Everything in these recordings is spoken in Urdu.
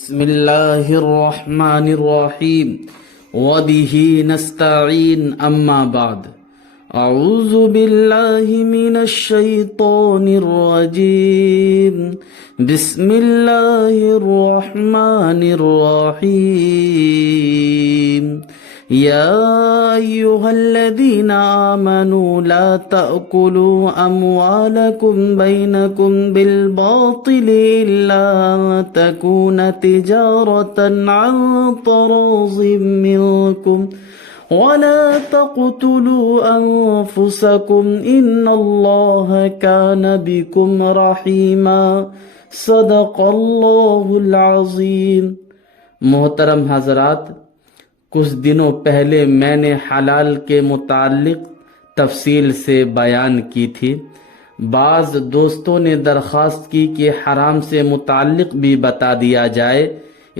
بسم الله الرحمن الرحيم وبه نستعين أما بعد أعوذ بالله من الشيطان الرجيم بسم الله الرحمن الرحيم يا أيها الذين آمنوا لا تأكلوا أموالكم بينكم بالباطل إلا تكون تجارة عن تراض منكم ولا تقتلوا أنفسكم إن الله كان بكم رحيما صدق اللہ العظیم۔ محترم حضرات، کچھ دنوں پہلے میں نے حلال کے متعلق تفصیل سے بیان کی تھی۔ بعض دوستوں نے درخواست کی کہ حرام سے متعلق بھی بتا دیا جائے،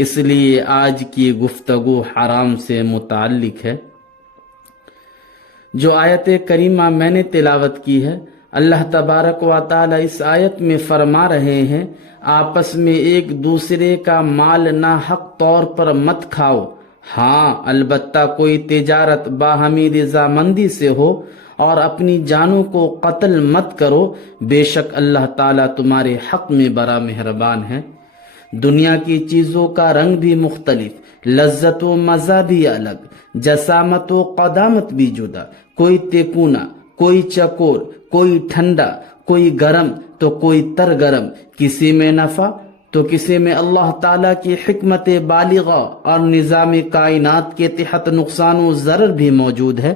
اس لیے آج کی گفتگو حرام سے متعلق ہے۔ جو آیت کریمہ میں نے تلاوت کی ہے، اللہ تبارک و تعالی اس آیت میں فرما رہے ہیں، آپس میں ایک دوسرے کا مال ناحق طور پر مت کھاؤ، ہاں البتہ کوئی تجارت باہمی رضامندی سے ہو، اور اپنی جانوں کو قتل مت کرو، بے شک اللہ تعالیٰ تمہارے حق میں بڑا مہربان ہے۔ دنیا کی چیزوں کا رنگ بھی مختلف، لذت و مزہ بھی الگ، جسامت و قدامت بھی جدا، کوئی تکونا، کوئی چکور، کوئی ٹھنڈا، کوئی گرم تو کوئی تر گرم، کسی میں نفع تو کسی میں اللہ تعالیٰ کی حکمت بالغہ اور نظام کائنات کے تحت نقصان و ضرر بھی موجود ہے،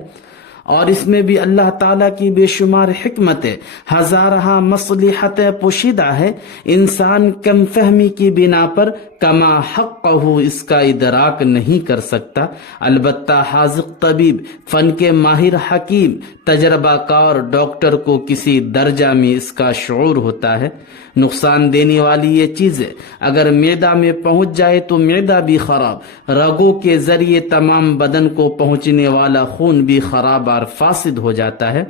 اور اس میں بھی اللہ تعالیٰ کی بے شمار حکمتیں، ہزارہ مصلحتیں پوشیدہ ہے۔ انسان کم فہمی کی بنا پر کما حقہ اس کا ادراک نہیں کر سکتا، البتہ حاذق طبیب، فن کے ماہر حکیم، تجربہ کار ڈاکٹر کو کسی درجہ میں اس کا شعور ہوتا ہے۔ نقصان دینے والی یہ چیزیں اگر معدہ میں پہنچ جائے تو معدہ بھی خراب، رگوں کے ذریعے تمام بدن کو پہنچنے والا خون بھی خراب اور فاسد ہو جاتا ہے۔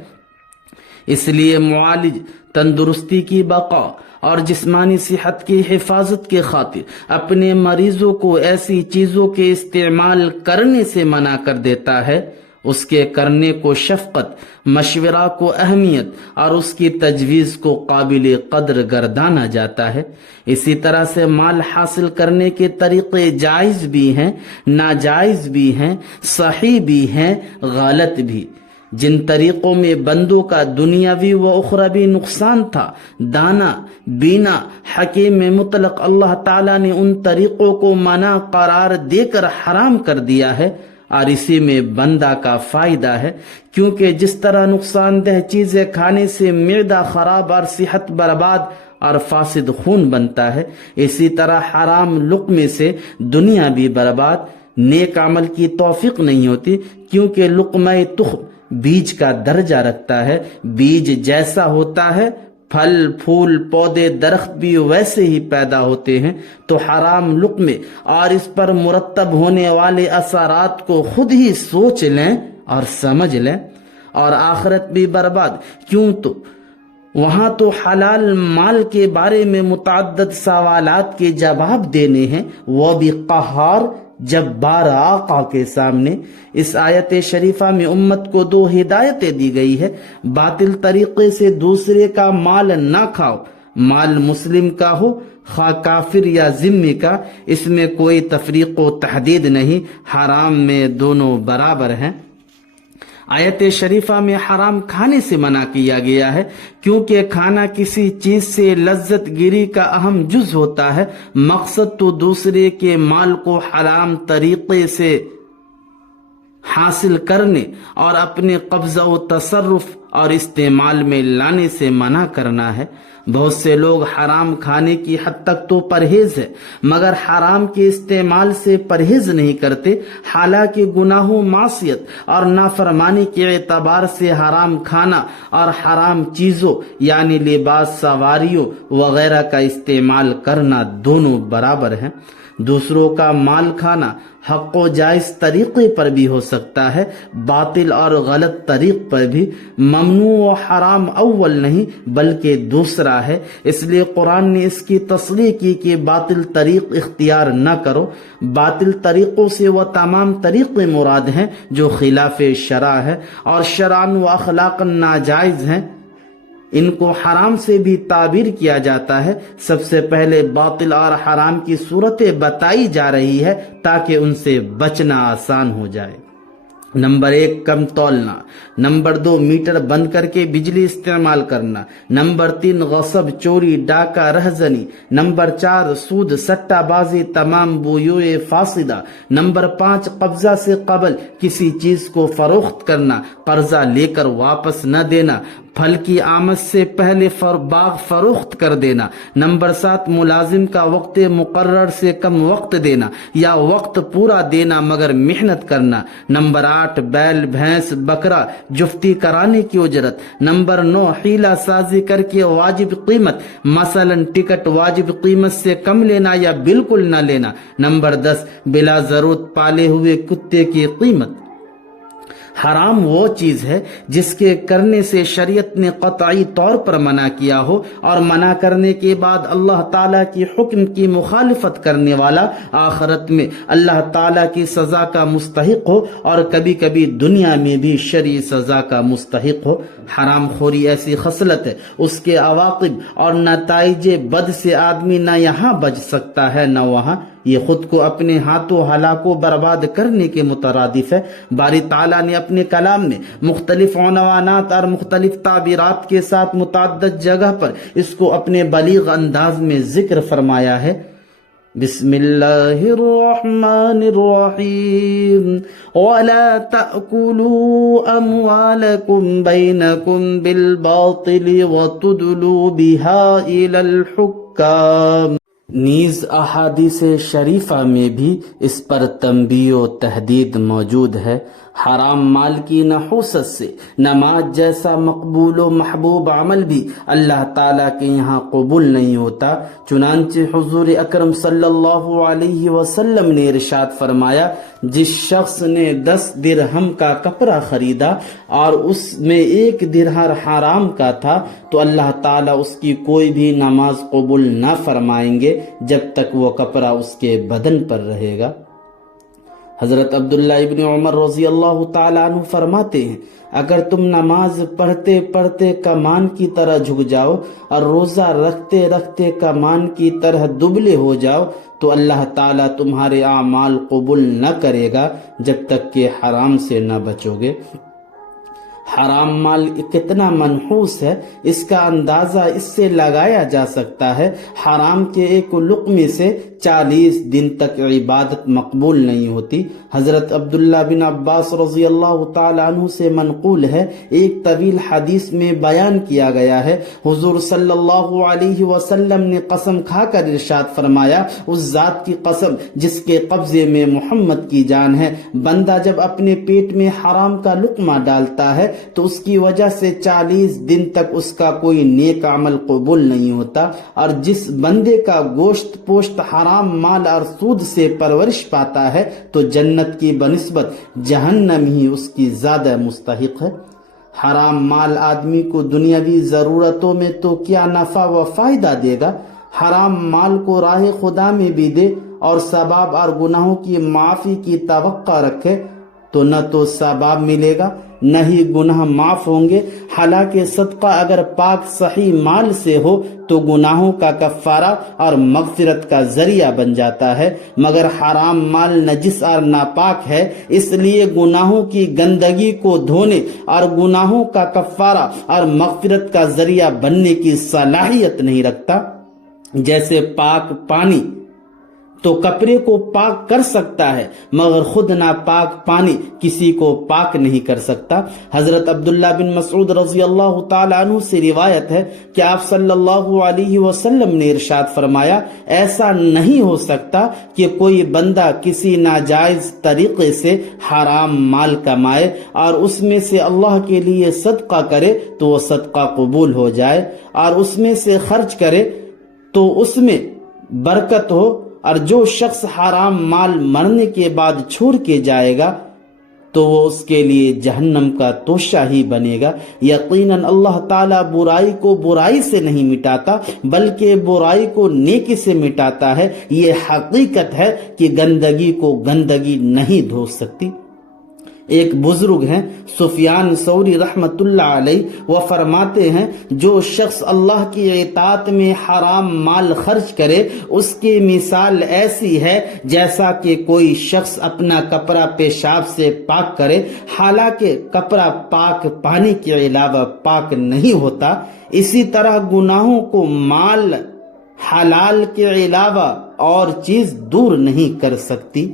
اس لیے معالج تندرستی کی بقا اور جسمانی صحت کی حفاظت کے خاطر اپنے مریضوں کو ایسی چیزوں کے استعمال کرنے سے منع کر دیتا ہے، اس کے کرنے کو شفقت، مشورہ کو اہمیت اور اس کی تجویز کو قابل قدر گردانا جاتا ہے۔ اسی طرح سے مال حاصل کرنے کے طریقے جائز بھی ہیں، ناجائز بھی ہیں، صحیح بھی ہیں، غلط بھی۔ جن طریقوں میں بندوں کا دنیاوی و اخروی نقصان تھا، دانا بینا حکیم مطلق اللہ تعالیٰ نے ان طریقوں کو منع قرار دے کر حرام کر دیا ہے، اور اسی میں بندہ کا فائدہ ہے، کیونکہ جس طرح نقصان دہ چیزیں کھانے سے معدہ خراب اور صحت برباد اور فاسد خون بنتا ہے، اسی طرح حرام لقمے سے دنیا بھی برباد، نیک عمل کی توفیق نہیں ہوتی، کیونکہ لقمہ تخم بیج کا درجہ رکھتا ہے، بیج جیسا ہوتا ہے پھل پھول پودے درخت بھی ویسے ہی پیدا ہوتے ہیں۔ تو حرام لقمے اور اس پر مرتب ہونے والے اثرات کو خود ہی سوچ لیں اور سمجھ لیں، اور آخرت بھی برباد۔ کیوں؟ تو وہاں تو حلال مال کے بارے میں متعدد سوالات کے جواب دینے ہیں، وہ بھی قہار جبار آقا کے سامنے۔ اس آیت شریفہ میں امت کو دو ہدایتیں دی گئی ہے۔ باطل طریقے سے دوسرے کا مال نہ کھاؤ، مال مسلم کا ہو خواہ کافر یا ذمہ کا، اس میں کوئی تفریق و تحدید نہیں، حرام میں دونوں برابر ہیں۔ آیت شریفہ میں حرام کھانے سے منع کیا گیا ہے، کیونکہ کھانا کسی چیز سے لذت گیری کا اہم جز ہوتا ہے، مقصد تو دوسرے کے مال کو حرام طریقے سے حاصل کرنے اور اپنے قبضہ و تصرف اور استعمال میں لانے سے منع کرنا ہے۔ بہت سے لوگ حرام کھانے کی حد تک تو پرہیز ہے، مگر حرام کے استعمال سے پرہیز نہیں کرتے، حالانکہ گناہ و معصیت اور نافرمانی کے اعتبار سے حرام کھانا اور حرام چیزوں یعنی لباس، سواریوں وغیرہ کا استعمال کرنا دونوں برابر ہیں۔ دوسروں کا مال کھانا حق و جائز طریقے پر بھی ہو سکتا ہے، باطل اور غلط طریق پر بھی، ممنوع و حرام اول نہیں بلکہ دوسرا ہے، اس لیے قرآن نے اس کی تصریح کی کہ باطل طریق اختیار نہ کرو۔ باطل طریقوں سے وہ تمام طریقے مراد ہیں جو خلاف شرع ہے اور شرعاً و اخلاقاً ناجائز ہیں۔ ان کو حرام سے بھی تعبیر کیا جاتا ہے۔ سب سے پہلے باطل اور حرام کی صورتیں بتائی جا رہی ہے تاکہ ان سے بچنا آسان ہو جائے۔ نمبر 1 کم تولنا، نمبر 2 میٹر بند کر کے بجلی استعمال کرنا، نمبر 3 غصب، چوری، ڈاکہ، رہزنی، نمبر 4 سود، سٹہ بازی، تمام بویوئے فاسدہ، نمبر 5 قبضہ سے قبل کسی چیز کو فروخت کرنا، قرضہ لے کر واپس نہ دینا، پھل کی آمد سے پہلے باغ فروخت کر دینا، نمبر 7 ملازم کا وقت مقرر سے کم وقت دینا یا وقت پورا دینا مگر محنت کرنا، نمبر 8 بیل، بھینس، بکرا جفتی کرانے کی اجرت، نمبر 9 حیلہ سازی کر کے واجب قیمت، مثلا ٹکٹ واجب قیمت سے کم لینا یا بالکل نہ لینا، نمبر 10 بلا ضرورت پالے ہوئے کتے کی قیمت۔ حرام وہ چیز ہے جس کے کرنے سے شریعت نے قطعی طور پر منع کیا ہو، اور منع کرنے کے بعد اللہ تعالیٰ کی حکم کی مخالفت کرنے والا آخرت میں اللہ تعالیٰ کی سزا کا مستحق ہو اور کبھی کبھی دنیا میں بھی شرعی سزا کا مستحق ہو۔ حرام خوری ایسی خصلت ہے، اس کے عواقب اور نتائج بد سے آدمی نہ یہاں بچ سکتا ہے نہ وہاں، یہ خود کو اپنے ہاتھوں ہلاک و برباد کرنے کے مترادف ہے۔ باری تعالیٰ نے اپنے کلام میں مختلف عنوانات اور مختلف تعبیرات کے ساتھ متعدد جگہ پر اس کو اپنے بلیغ انداز میں ذکر فرمایا ہے۔ بسم اللہ الرحمن الرحیم وَلَا تَأْكُلُوا أَمْوَالَكُمْ بَيْنَكُمْ بِالْبَاطِلِ وَتُدْلُوا بِهَا إِلَى الْحُكَّامِ۔ نیز احادیث شریفہ میں بھی اس پر تنبیہ و تحدید موجود ہے۔ حرام مال کی نحوست سے نماز جیسا مقبول و محبوب عمل بھی اللہ تعالیٰ کے یہاں قبول نہیں ہوتا۔ چنانچہ حضور اکرم صلی اللہ علیہ وسلم نے ارشاد فرمایا، جس شخص نے 10 درہم کا کپڑا خریدا اور اس میں 1 درہم حرام کا تھا تو اللہ تعالیٰ اس کی کوئی بھی نماز قبول نہ فرمائیں گے جب تک وہ کپڑا اس کے بدن پر رہے گا۔ حضرت عبداللہ ابن عمر رضی اللہ تعالیٰ عنہ فرماتے ہیں، اگر تم نماز پڑھتے پڑھتے کمان کی طرح جھک جاؤ اور روزہ رکھتے رکھتے کمان کی طرح دبلے ہو جاؤ تو اللہ تعالیٰ تمہارے اعمال قبول نہ کرے گا جب تک کہ حرام سے نہ بچو گے۔ حرام مال کتنا منحوس ہے اس کا اندازہ اس سے لگایا جا سکتا ہے، حرام کے ایک لقمے سے 40 دن تک عبادت مقبول نہیں ہوتی۔ حضرت عبداللہ بن عباس رضی اللہ تعالیٰ عنہ سے منقول ہے، ایک طویل حدیث میں بیان کیا گیا ہے، حضور صلی اللہ علیہ وسلم نے قسم کھا کر ارشاد فرمایا، اس ذات کی قسم جس کے قبضے میں محمد کی جان ہے، بندہ جب اپنے پیٹ میں حرام کا لقمہ ڈالتا ہے تو اس کی وجہ سے 40 دن تک اس کا کوئی نیک عمل قبول نہیں ہوتا، اور جس بندے کا گوشت پوشت حرام مال اور سود سے پرورش پاتا ہے تو جنت کی بنسبت جہنم ہی اس کی زیادہ مستحق ہے۔ حرام مال آدمی کو دنیاوی ضرورتوں میں تو کیا نفع و فائدہ دے گا، حرام مال کو راہ خدا میں بھی دے اور ثواب اور گناہوں کی معافی کی توقع رکھے تو نہ تو ثواب ملے گا نہ ہی گناہ معاف ہوں گے۔ حالانکہ صدقہ اگر پاک صحیح مال سے ہو تو گناہوں کا کفارہ اور مغفرت کا ذریعہ بن جاتا ہے، مگر حرام مال نجس اور ناپاک ہے، اس لیے گناہوں کی گندگی کو دھونے اور گناہوں کا کفارہ اور مغفرت کا ذریعہ بننے کی صلاحیت نہیں رکھتا۔ جیسے پاک پانی تو کپڑے کو پاک کر سکتا ہے مگر خود ناپاک پانی کسی کو پاک نہیں کر سکتا۔ حضرت عبداللہ بن مسعود رضی اللہ تعالیٰ عنہ سے روایت ہے کہ آپ صلی اللہ علیہ وسلم نے ارشاد فرمایا، ایسا نہیں ہو سکتا کہ کوئی بندہ کسی ناجائز طریقے سے حرام مال کمائے اور اس میں سے اللہ کے لیے صدقہ کرے تو وہ صدقہ قبول ہو جائے، اور اس میں سے خرچ کرے تو اس میں برکت ہو، اور جو شخص حرام مال مرنے کے بعد چھوڑ کے جائے گا تو وہ اس کے لیے جہنم کا توشہ ہی بنے گا۔ یقیناً اللہ تعالیٰ برائی کو برائی سے نہیں مٹاتا بلکہ برائی کو نیکی سے مٹاتا ہے۔ یہ حقیقت ہے کہ گندگی کو گندگی نہیں دھو سکتی۔ ایک بزرگ ہیں سفیان ثوری رحمت اللہ علیہ، وہ فرماتے ہیں جو شخص اللہ کی اطاعت میں حرام مال خرچ کرے اس کی مثال ایسی ہے جیسا کہ کوئی شخص اپنا کپڑا پیشاب سے پاک کرے، حالانکہ کپڑا پاک پانی کے علاوہ پاک نہیں ہوتا۔ اسی طرح گناہوں کو مال حلال کے علاوہ اور چیز دور نہیں کر سکتی۔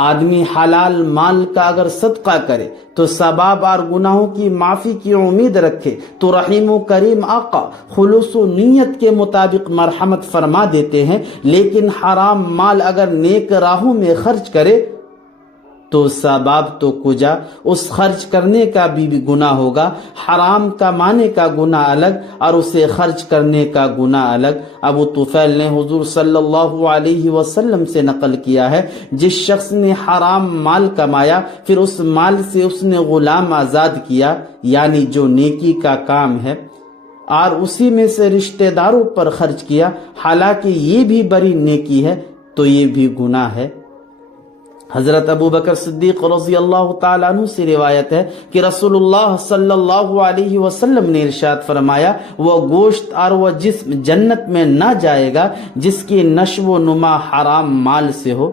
آدمی حلال مال کا اگر صدقہ کرے تو ثواب اور گناہوں کی معافی کی امید رکھے تو رحیم و کریم آقا خلوص و نیت کے مطابق مرحمت فرما دیتے ہیں، لیکن حرام مال اگر نیک راہوں میں خرچ کرے تو ثواب تو کجا، اس خرچ کرنے کا بھی گناہ ہوگا۔ حرام کمانے کا گناہ الگ اور اسے خرچ کرنے کا گناہ الگ۔ ابو طفیل نے حضور صلی اللہ علیہ وسلم سے نقل کیا ہے، جس شخص نے حرام مال کمایا پھر اس مال سے اس نے غلام آزاد کیا، یعنی جو نیکی کا کام ہے، اور اسی میں سے رشتہ داروں پر خرچ کیا، حالانکہ یہ بھی بڑی نیکی ہے، تو یہ بھی گناہ ہے۔ حضرت ابو بکر صدیق رضی اللہ تعالیٰ عنہ سے روایت ہے کہ رسول اللہ صلی اللہ علیہ وسلم نے ارشاد فرمایا، وہ گوشت اور وہ جسم جنت میں نہ جائے گا جس کی نشو و نما حرام مال سے ہو،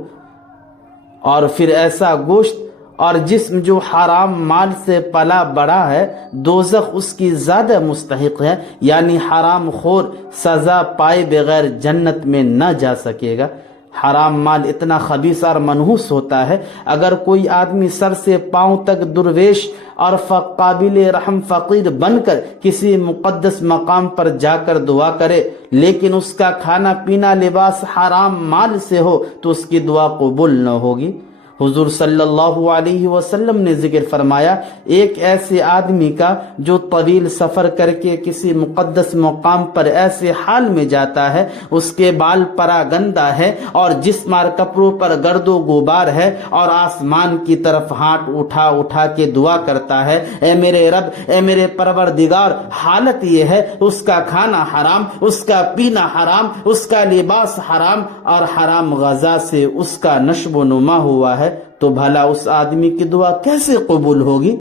اور پھر ایسا گوشت اور جسم جو حرام مال سے پلا بڑا ہے دوزخ اس کی زیادہ مستحق ہے، یعنی حرام خور سزا پائے بغیر جنت میں نہ جا سکے گا۔ حرام مال اتنا خبیث اور منحوس ہوتا ہے، اگر کوئی آدمی سر سے پاؤں تک درویش اور قابل رحم فقیر بن کر کسی مقدس مقام پر جا کر دعا کرے لیکن اس کا کھانا پینا لباس حرام مال سے ہو تو اس کی دعا قبول نہ ہوگی۔ حضور صلی اللہ علیہ وسلم نے ذکر فرمایا، ایک ایسے آدمی کا جو طویل سفر کر کے کسی مقدس مقام پر ایسے حال میں جاتا ہے اس کے بال پرا گندہ ہے اور جسم اور کپڑوں پر گرد و غبار ہے اور آسمان کی طرف ہاتھ اٹھا اٹھا کے دعا کرتا ہے، اے میرے رب، اے میرے پروردگار، حالت یہ ہے اس کا کھانا حرام، اس کا پینا حرام، اس کا لباس حرام اور حرام غذا سے اس کا نشو و نما ہوا ہے، تو بھلا اس آدمی کی دعا کیسے قبول ہوگی؟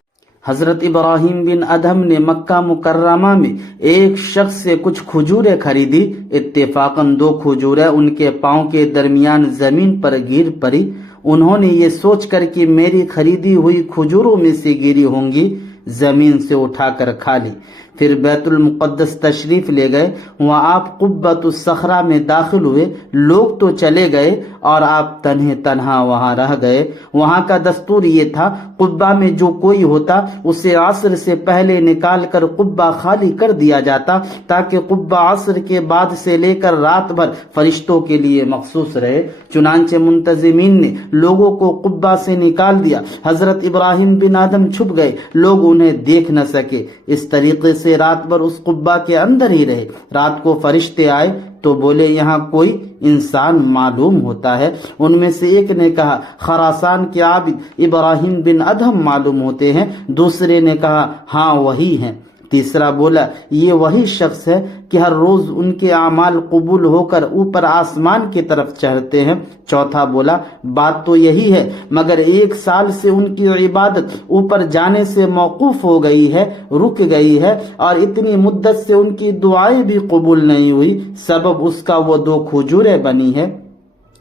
حضرت ابراہیم بن ادہم نے مکہ مکرمہ میں ایک شخص سے کچھ کھجوریں خریدی، اتفاقاً 2 کھجوریں ان کے پاؤں کے درمیان زمین پر گر پڑی۔ انہوں نے یہ سوچ کر کہ میری خریدی ہوئی کھجوروں میں سے گری ہوں گی، زمین سے اٹھا کر کھا لی۔ پھر بیت المقدس تشریف لے گئے، وہاں آپ قبۃ الصخرہ میں داخل ہوئے، لوگ تو چلے گئے اور آپ تنہا وہاں رہ گئے۔ وہاں کا دستور یہ تھا، قبہ میں جو کوئی ہوتا اسے عصر سے پہلے نکال کر قبہ خالی کر دیا جاتا تاکہ قبہ عصر کے بعد سے لے کر رات بھر فرشتوں کے لیے مخصوص رہے۔ چنانچہ منتظمین نے لوگوں کو قبہ سے نکال دیا، حضرت ابراہیم بن آدم چھپ گئے، لوگ انہیں دیکھ نہ سکے۔ اس طریقے سے رات بھر اس قبہ کے اندر ہی رہے۔ رات کو فرشتے آئے تو بولے یہاں کوئی انسان معلوم ہوتا ہے۔ ان میں سے ایک نے کہا خراسان کے عابد ابراہیم بن ادہم معلوم ہوتے ہیں، دوسرے نے کہا ہاں وہی ہیں، تیسرا بولا یہ وہی شخص ہے کہ ہر روز ان کے اعمال قبول ہو کر اوپر آسمان کی طرف چڑھتے ہیں، چوتھا بولا بات تو یہی ہے مگر 1 سال سے ان کی عبادت اوپر جانے سے موقوف ہو گئی ہے، رک گئی ہے، اور اتنی مدت سے ان کی دعائیں بھی قبول نہیں ہوئی، سبب اس کا وہ 2 کھجوریں بنی ہے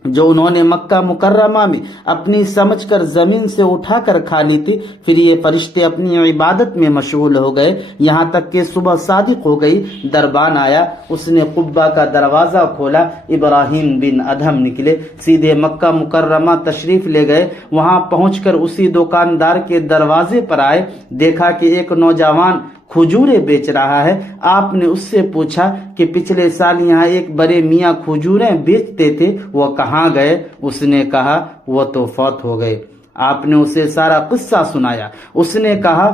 جو انہوں نے مکہ مکرمہ میں اپنی سمجھ کر زمین سے اٹھا کر کھا لی تھی۔ پھر یہ فرشتے اپنی عبادت میں مشغول ہو گئے یہاں تک کہ صبح صادق ہو گئی، دربان آیا، اس نے قبہ کا دروازہ کھولا، ابراہیم بن ادہم نکلے، سیدھے مکہ مکرمہ تشریف لے گئے۔ وہاں پہنچ کر اسی دکاندار کے دروازے پر آئے، دیکھا کہ ایک نوجوان کھجوریں بیچ رہا ہے۔ آپ نے اس سے پوچھا کہ پچھلے سال یہاں ایک بڑے میاں کھجوریں بیچتے تھے، وہ کہاں گئے؟ اس نے کہا وہ تو فوت ہو گئے۔ آپ نے اسے سارا قصہ سنایا۔ اس نے کہا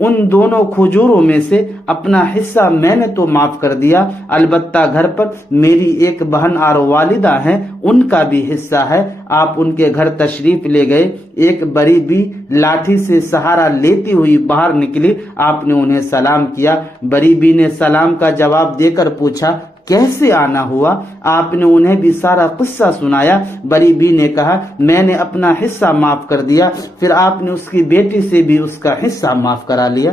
ان دونوں کھجوروں میں سے اپنا حصہ میں نے تو معاف کر دیا، البتہ گھر پر میری ایک بہن اور والدہ ہیں، ان کا بھی حصہ ہے۔ آپ ان کے گھر تشریف لے گئے۔ ایک بڑی بھی لاٹھی سے سہارا لیتی ہوئی باہر نکلی۔ آپ نے انہیں سلام کیا۔ بڑی بی نے سلام کا جواب دے کر پوچھا کیسے آنا ہوا؟ آپ نے انہیں بھی سارا قصہ سنایا۔ بڑی بی نے کہا میں نے اپنا حصہ معاف کر دیا، پھر آپ نے اس کی بیٹی سے بھی اس کا حصہ معاف کرا لیا،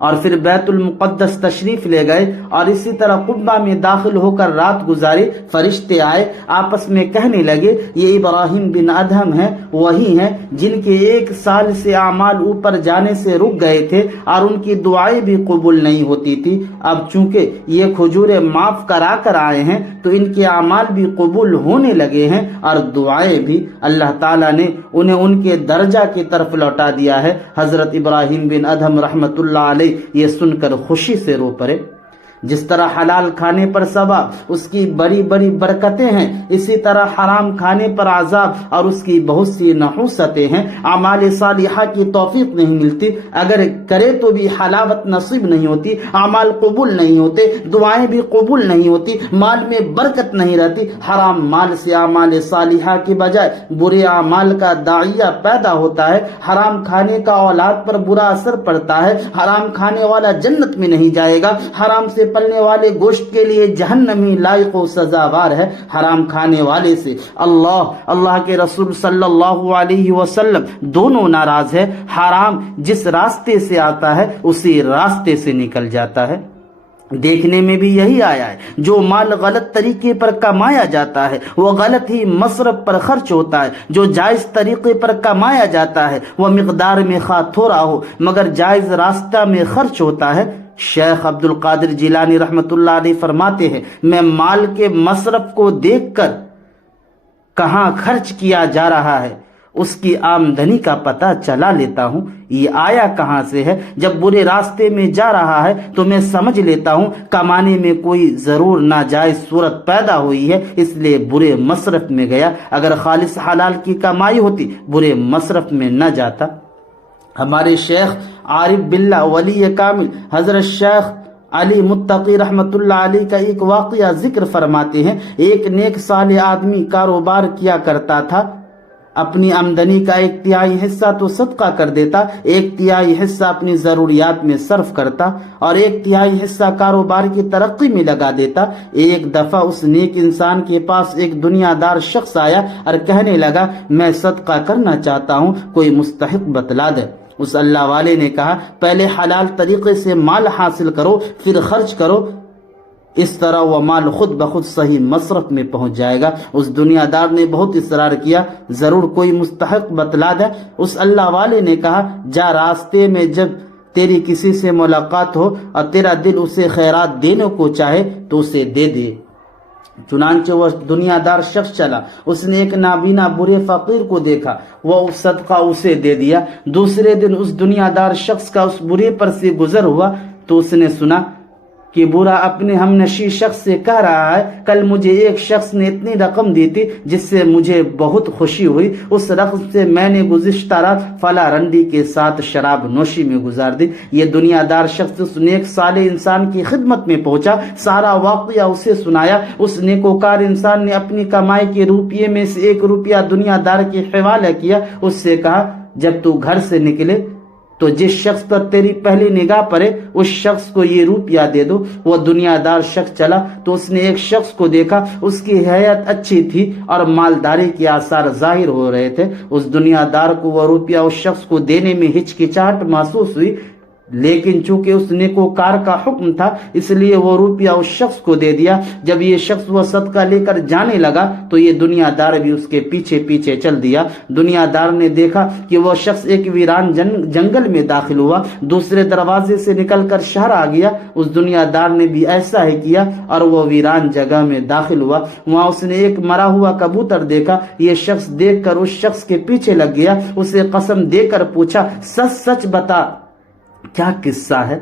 اور پھر بیت المقدس تشریف لے گئے اور اسی طرح قبہ میں داخل ہو کر رات گزاری۔ فرشتے آئے، آپس میں کہنے لگے یہ ابراہیم بن ادہم ہیں، وہی ہیں جن کے 1 سال سے اعمال اوپر جانے سے رک گئے تھے اور ان کی دعائیں بھی قبول نہیں ہوتی تھی۔ اب چونکہ یہ کھجوریں معاف کرا کر آئے ہیں تو ان کے اعمال بھی قبول ہونے لگے ہیں اور دعائیں بھی۔ اللہ تعالیٰ نے انہیں ان کے درجہ کی طرف لوٹا دیا ہے۔ حضرت ابراہیم بن ادہم رحمۃ اللہ علیہ یہ سن کر خوشی سے رو پڑے۔ جس طرح حلال کھانے پر ثواب اس کی بڑی بڑی برکتیں ہیں، اسی طرح حرام کھانے پر عذاب اور اس کی بہت سی نحوستیں ہیں۔ اعمال صالحہ کی توفیق نہیں ملتی، اگر کرے تو بھی حلاوت نصیب نہیں ہوتی، اعمال قبول نہیں ہوتے، دعائیں بھی قبول نہیں ہوتی، مال میں برکت نہیں رہتی۔ حرام مال سے اعمال صالحہ کی بجائے برے اعمال کا داعیہ پیدا ہوتا ہے۔ حرام کھانے کا اولاد پر برا اثر پڑتا ہے۔ حرام کھانے والا جنت میں نہیں جائے گا، حرام سے پلنے والے گوشت کے لیے جہنمی لائق و سزاوار ہے۔ حرام کھانے والے سے اللہ کے رسول صلی اللہ علیہ وسلم دونوں ناراض ہے۔ حرام جس راستے سے آتا ہے اسی راستے سے نکل جاتا ہے۔ دیکھنے میں بھی یہی آیا ہے، جو مال غلط طریقے پر کمایا جاتا ہے وہ غلط ہی مصرف پر خرچ ہوتا ہے، جو جائز طریقے پر کمایا جاتا ہے وہ مقدار میں خواہ تھوڑا ہو مگر جائز راستہ میں خرچ ہوتا ہے۔ شیخ عبد القادر جیلانی رحمۃ اللہ علیہ فرماتے ہیں میں مال کے مصرف کو دیکھ کر کہاں خرچ کیا جا رہا ہے اس کی آمدنی کا پتہ چلا لیتا ہوں، یہ آیا کہاں سے ہے۔ جب برے راستے میں جا رہا ہے تو میں سمجھ لیتا ہوں کمانے میں کوئی ضرور ناجائز صورت پیدا ہوئی ہے، اس لیے برے مصرف میں گیا۔ اگر خالص حلال کی کمائی ہوتی برے مصرف میں نہ جاتا۔ ہمارے شیخ عارف باللہ ولی کامل حضرت شیخ علی متقی رحمت اللہ علیہ کا ایک واقعہ ذکر فرماتے ہیں۔ ایک نیک صالح آدمی کاروبار کیا کرتا تھا، اپنی آمدنی کا 1/3 حصہ تو صدقہ کر دیتا، 1/3 حصہ اپنی ضروریات میں صرف کرتا اور 1/3 حصہ کاروبار کی ترقی میں لگا دیتا۔ ایک دفعہ اس نیک انسان کے پاس ایک دنیا دار شخص آیا اور کہنے لگا میں صدقہ کرنا چاہتا ہوں، کوئی مستحق بتلا دے۔ اس اللہ والے نے کہا پہلے حلال طریقے سے مال حاصل کرو پھر خرچ کرو، اس طرح وہ مال خود بخود صحیح مصرف میں پہنچ جائے گا۔ اس دنیا دار نے بہت اصرار کیا ضرور کوئی مستحق بتلا دے۔ اس اللہ والے نے کہا جا راستے میں جب تیری کسی سے ملاقات ہو اور تیرا دل اسے خیرات دینے کو چاہے تو اسے دے دے۔ چنانچہ وہ دنیا دار شخص چلا، اس نے ایک نابینا برے فقیر کو دیکھا، وہ صدقہ اسے دے دیا۔ دوسرے دن اس دنیا دار شخص کا اس برے پر سے گزر ہوا تو اس نے سنا کہ برا اپنے ہم نشی شخص سے کہہ رہا ہے کل مجھے ایک شخص نے اتنی رقم دی تھی جس سے مجھے بہت خوشی ہوئی، اس رقم سے میں نے گزشتہ رات فلاں رنڈی کے ساتھ شراب نوشی میں گزار دی۔ یہ دنیا دار شخص اس نیک صالح انسان کی خدمت میں پہنچا، سارا واقعہ اسے سنایا۔ اس نیکوکار انسان نے اپنی کمائی کے روپیے میں سے 1 روپیہ دنیا دار کے حوالے کیا۔ اس سے کہا جب تو گھر سے نکلے تو جس شخص پر تیری پہلی نگاہ پڑے اس شخص کو یہ روپیہ دے دو۔ وہ دنیا دار شخص چلا تو اس نے ایک شخص کو دیکھا، اس کی حیت اچھی تھی اور مالداری کے آثار ظاہر ہو رہے تھے۔ اس دنیا دار کو وہ روپیہ اس شخص کو دینے میں ہچکچاہٹ محسوس ہوئی، لیکن چونکہ اس نیکوکار کا حکم تھا اس لیے وہ روپیہ اس شخص کو دے دیا۔ جب یہ شخص وہ صدقہ لے کر جانے لگا تو یہ دنیا دار بھی اس کے پیچھے پیچھے چل دیا۔ دنیا دار نے دیکھا کہ وہ شخص ایک ویران جنگل میں داخل ہوا، دوسرے دروازے سے نکل کر شہر آ گیا۔ اس دنیا دار نے بھی ایسا ہی کیا اور وہ ویران جگہ میں داخل ہوا۔ وہاں اس نے ایک مرا ہوا کبوتر دیکھا، یہ شخص دیکھ کر اس شخص کے پیچھے لگ گیا، اسے قسم دے کر پوچھا سچ سچ بتا کیا قصہ ہے؟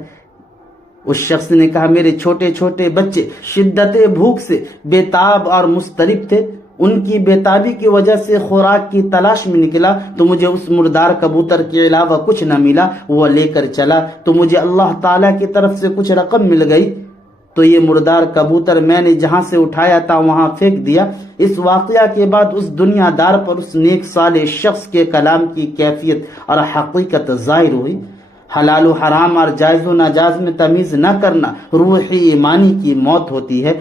اس شخص نے کہا میرے چھوٹے چھوٹے بچے شدت بھوک سے بے تاب اور مضطرب تھے، ان کی بےتابی کی وجہ سے خوراک کی تلاش میں نکلا تو مجھے اس مردار کبوتر کے علاوہ کچھ نہ ملا، وہ لے کر چلا تو مجھے اللہ تعالیٰ کی طرف سے کچھ رقم مل گئی، تو یہ مردار کبوتر میں نے جہاں سے اٹھایا تھا وہاں پھینک دیا۔ اس واقعہ کے بعد اس دنیا دار پر اس نیک صالح شخص کے کلام کی کیفیت اور حقیقت ظاہر ہوئی۔ حلال و حرام اور جائز و ناجائز میں تمیز نہ کرنا روحی ایمانی کی موت ہوتی ہے۔